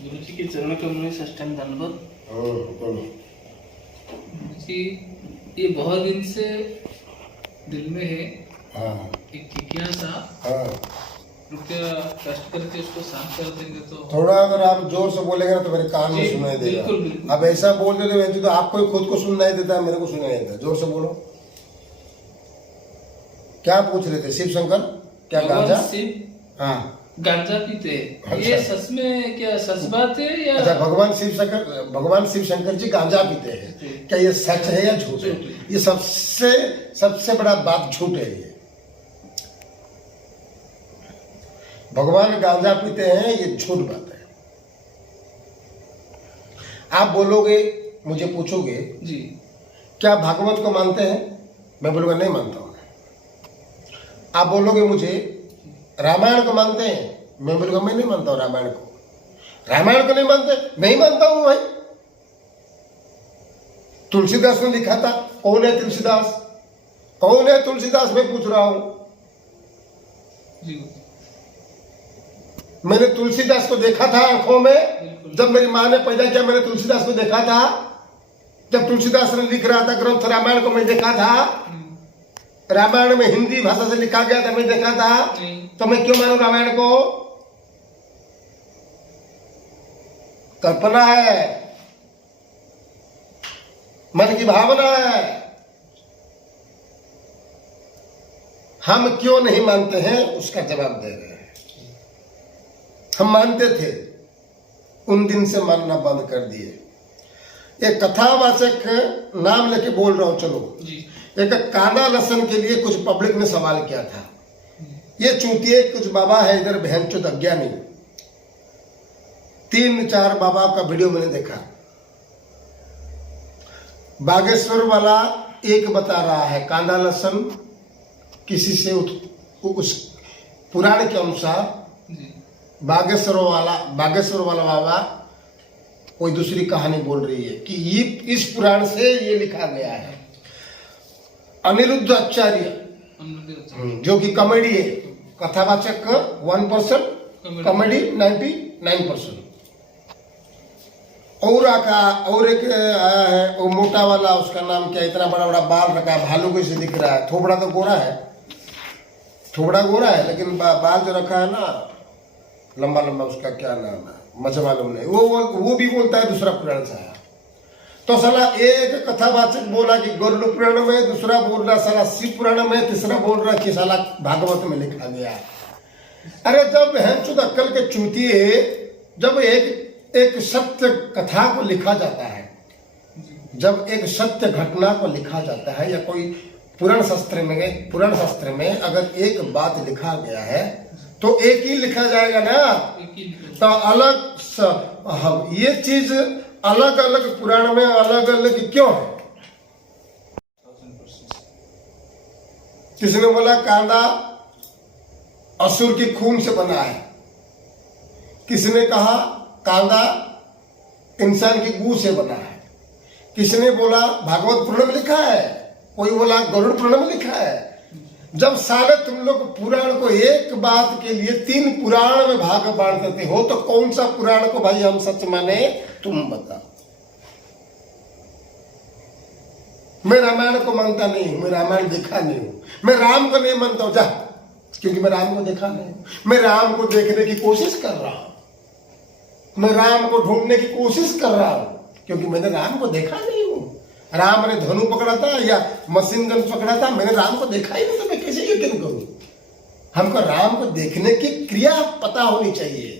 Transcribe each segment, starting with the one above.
गुरु जी के चरणों के मुनि सष्टम धन्यवाद। बोलो जी, ये बहुत दिन से दिल में है हाँ एक जिज्ञासा। हाँ। कृपया कष्ट करके उसको शांत कर देंगे तो। थोड़ा अगर आप जोर से बोलेंगे ना तो मेरे कान में जी, सुनाई देगा। बिल्कुल, बिल्कुल। अब ऐसा बोल देते तो आपको ही खुद को सुनाई देता है, मेरे को सुनाई देता है। जोर से बोलो। क्या पूछ रहे थे? शिव शंकर क्या भगवान गांजा? शिव हाँ गांजा पीते हैं। अच्छा। ये सच में क्या सच बात है या? अच्छा, भगवान शिव शंकर जी गांजा पीते हैं, क्या ये सच है या झूठ है? ये सबसे बड़ा बात झूठ है। ये भगवान गांजा पीते हैं, ये झूठ बात है। आप बोलोगे, मुझे पूछोगे जी, क्या भागवत को मानते हैं? मैं बोलूंगा नहीं मानता हूं। आप बोलोगे मुझे रामायण को मानते हैं? मैं बोलूंगा मैं नहीं मानता हूं रामायण को। रामायण को नहीं मानते? नहीं मानता हूं भाई। तुलसीदास ने लिखा था। कौन है तुलसीदास? कौन है तुलसीदास? मैं पूछ रहा हूं। जी, मैंने तुलसीदास को देखा था आंखों में। जब मेरी माँ ने पैदा किया मैंने तुलसीदास को देखा था। जब तुलसीदास ने लिख रहा था ग्रंथ रामायण को मैं देखा था। रामायण में हिंदी भाषा से लिखा गया था, मैं देखा था। तो मैं क्यों मानूं रामायण को? कल्पना है, मन की भावना है। हम क्यों नहीं मानते हैं उसका जवाब दे रहे हैं। हम मानते थे, उन दिन से मानना बंद कर दिए। एक कथावाचक नाम लेके बोल रहा हूं। चलो जी, एक काना लसन के लिए कुछ पब्लिक ने सवाल किया था। ये चूतिए कुछ बाबा है इधर बहनचोद अज्ञानी। 3-4 बाबा का वीडियो मैंने देखा। बागेश्वर वाला एक बता रहा है काना लसन किसी से उस पुराण के अनुसार बागेश्वर वाला बाबा कोई दूसरी कहानी बोल रही है कि ये इस पुराण से ये लिखा गया है। अनिरुद्ध आचार्य जो कि कॉमेडी है, कथावाचक 1%, कॉमेडी 99%। और एक आया है वो मोटा वाला, उसका नाम क्या, इतना बड़ा बड़ा बाल रखा है, भालू कैसे दिख रहा है। थोबड़ा तो गोरा है, थोबड़ा गोरा है, लेकिन बाल जो रखा है ना लंबा लंबा, उसका क्या नाम है मुझे मालूम नहीं। वो भी बोलता है दूसरा पुराण से आया। तो साला एक कथावाचक बोला कि गरुड़ पुराण में, दूसरा बोल रहा साला शिव पुराण में, तीसरा बोल रहा कि साला भागवत में लिखा गया है। अरे जब हेमचुद अक्कल के चूतिए, जब एक सत्य कथा को लिखा जाता है, जब एक सत्य घटना को लिखा जाता है या कोई पुराण शास्त्र में अगर एक बात लिखा गया है तो एक ही लिखा जाएगा ना। तो अलग ये चीज अलग अलग पुराण में अलग अलग क्यों है? किसी ने बोला कांदा असुर के खून से बना है, किसी ने कहा कांदा इंसान की गू से बना है, किसी ने बोला भागवत पुराण में लिखा है, कोई बोला गरुड़ पुराण में लिखा है। जब सारे तुम लोग पुराण को एक बात के लिए 3 पुराण में भाग बांट देते हो तो कौन सा पुराण को भाई हम सच माने? तुम बताओ। मैं रामायण को मानता नहीं हूं, मैं रामायण देखा नहीं हूं। मैं राम को नहीं मानता हूं, जा, क्योंकि मैं राम को देखा नहीं हूं। मैं राम को देखने की कोशिश कर रहा हूं, मैं राम को ढूंढने की कोशिश कर रहा हूं, क्योंकि मैंने राम को देखा नहीं हूं। राम ने धनु पकड़ा था या मशीन गन पकड़ा था, मैंने राम को देखा ही नहीं, तो मैं कैसे यकीन करूं? हमको राम को देखने की क्रिया पता होनी चाहिए।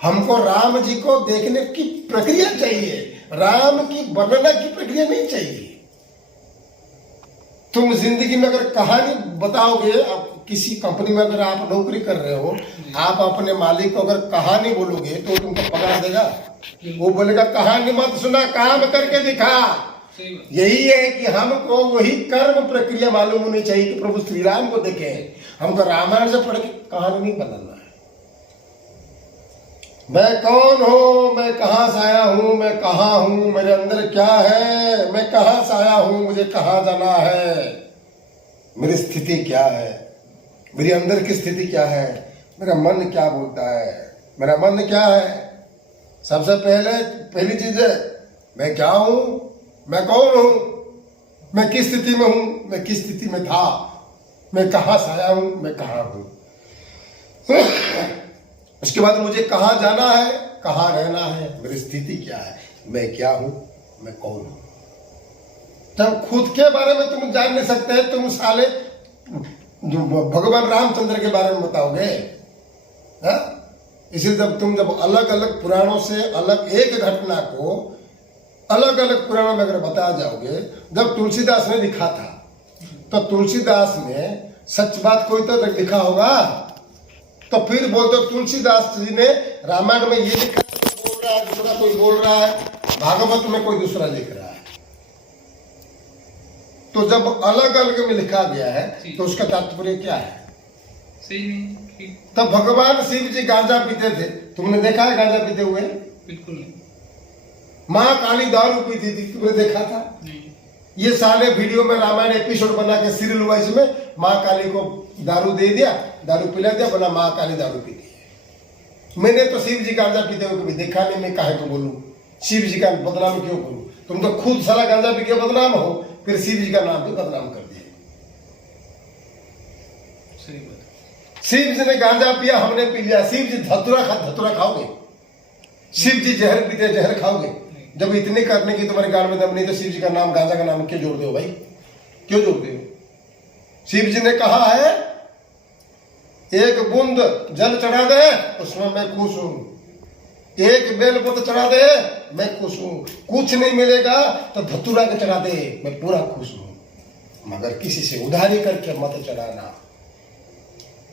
हमको राम जी को देखने की प्रक्रिया चाहिए, राम की वर्णना की प्रक्रिया नहीं चाहिए। तुम जिंदगी में अगर कहानी बताओगे, आप किसी कंपनी में अगर आप नौकरी कर रहे हो, आप अपने मालिक को अगर कहानी बोलोगे तो तुमको पगार देगा? वो बोलेगा कहानी मत सुना, काम करके दिखा। यही है कि हमको वही कर्म प्रक्रिया मालूम होनी चाहिए कि प्रभु श्री राम को देखें। हमको रामायण से पढ़ के कहानी नहीं बनाना है। मैं कौन हूं, मैं कहां से आया हूं, मैं कहां हूं, मेरे अंदर क्या है, मैं कहां से आया हूं, मुझे कहां जाना है, मेरी स्थिति क्या है, मेरी अंदर की स्थिति क्या है, मेरा मन क्या बोलता है, मेरा मन क्या है। सबसे पहली चीज है, मैं क्या हूं, मैं कौन हूं, मैं किस स्थिति में हूं, मैं किस स्थिति में था, मैं कहां से आया हूं, मैं कहां हूं। उसके बाद मुझे कहां जाना है, कहां रहना है, मेरी स्थिति क्या है, मैं क्या हूं, मैं कौन हूं। जब खुद के बारे में तुम जान नहीं सकते, तुम साले भगवान रामचंद्र के बारे में बताओगे। इसलिए जब अलग अलग पुराणों से अलग एक घटना को अलग अलग पुराणों में अगर बताया जाओगे, जब तुलसीदास ने लिखा था तो तुलसीदास ने सच बात कोई तो लिखा होगा, तो फिर बोलते तुलसीदास जी ने रामायण में ये लिखा बोल रहा है, दूसरा कोई बोल रहा है, भागवत में कोई दूसरा लिख रहा है। तो जब अलग अलग में लिखा गया है तो उसका तात्पर्य क्या है? सही नहीं। तब भगवान शिव जी गांजा पीते थे, तुमने देखा है गांजा पीते हुए? बिल्कुल नहीं। माँ काली दारू पीती थी, तुमने देखा था? नहीं। ये सारे वीडियो में रामायण एपिसोड बना के सीरियल वाइज में माँ काली को दारू दे दिया, दारू पिला दिया, बोला माँ काली दारू पीती है। मैंने तो शिव जी गांजा पीते हुए कभी देखा नहीं, मैं काहे को बोलूं, शिव जी का बदनाम क्यों करूं? तुम तो खुद सारा गांजा पी के बदनाम हो, फिर शिव जी का नाम भी बदनाम कर दिया। सही बात। शिव जी ने गांजा पिया, हमने पी लिया। शिव जी धतूरा खाओगे? शिव जी जहर पीते, जहर खाओगे? जब इतने करने की तुम्हारे गाल में दम नहीं तो शिव जी का नाम, गांजा का नाम क्यों जोड़ते हो भाई? क्यों जोड़ते हो? शिव जी ने कहा है, एक बूंद जल चढ़ा दे उसमें मैं खुश हूं, एक बेलपत्र चढ़ा दे मैं खुश हूं, कुछ नहीं मिलेगा तो धतूरा के चढ़ा दे मैं पूरा खुश हूं, मगर किसी से उधारी करके मत चढ़ाना।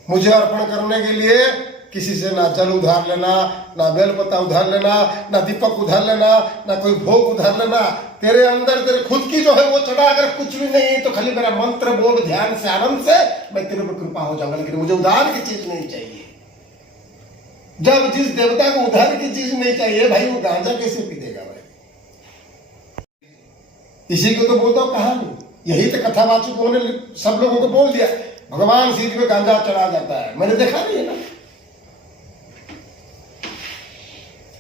मुझे अर्पण करने के लिए किसी से ना जल उधार लेना, ना बेलपत्ता उधार लेना, ना दीपक उधार लेना, ना कोई भोग उधार लेना। तेरे अंदर तेरे खुद की जो है वो चढ़ा, अगर कुछ भी नहीं तो खाली मेरा मंत्र बोल ध्यान से, आनंद से, मैं तेरे पर कृपा हो जाऊंगा, लेकिन मुझे उधार की चीज नहीं चाहिए। जब जिस देवता को उधार की चीज नहीं चाहिए भाई, वो गांजा कैसे पी देगा भाई? इसी को तो बोलता हूं कहानी, यही तो कथावाचकों ने सब लोगों को बोल दिया, भगवान शिव में गांजा चढ़ा जाता है। मैंने देखा नहीं है ना।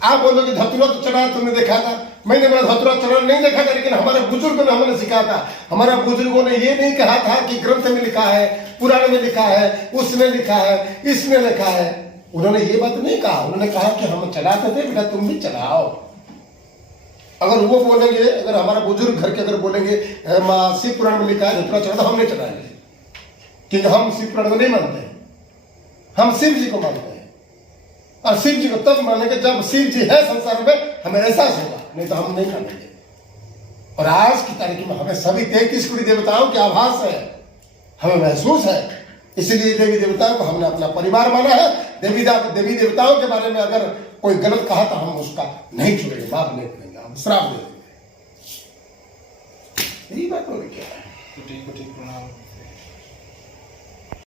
आप बोलो कि धतूरा तो चढ़ा, तुमने देखा था? मैंने बोला धतूरा चढ़ा नहीं देखा था, लेकिन हमारे बुजुर्गों ने हमें सिखाया था। हमारे बुजुर्गों ने ये नहीं कहा था कि ग्रंथ में लिखा है, पुराण में लिखा है, उसने लिखा है, इसने लिखा है। उन्होंने ये बात नहीं कहा, उन्होंने कहा कि हम चढ़ाते थे, बेटा तुम भी चढ़ाओ। अगर वो बोलेंगे, अगर हमारा बुजुर्ग घर के अगर बोलेंगे शिव पुराण में लिखा है धतूरा चढ़ा, तो हम नहीं चढ़ाएंगे, क्योंकि हम शिव पुराण को नहीं मानते, हम शिव जी को मानते हैं। और शिव जी को तब मानेंगे जब शिव जी है संसार में, हमें एहसास होगा, नहीं तो हम नहीं मानेंगे। और आज की तारीख में हमें सभी 33 कोटि देवताओं के आभास है, हमें महसूस है। इसलिए देवी देवताओं को हमने अपना परिवार माना है। देवी देवताओं के बारे में अगर कोई गलत कहा तो हम उसका नहीं छोड़ेंगे, माफ नहीं करेंगे, हम श्राप दे देंगे। यही बात हो रही क्या है। कोटि कोटि प्रणाम।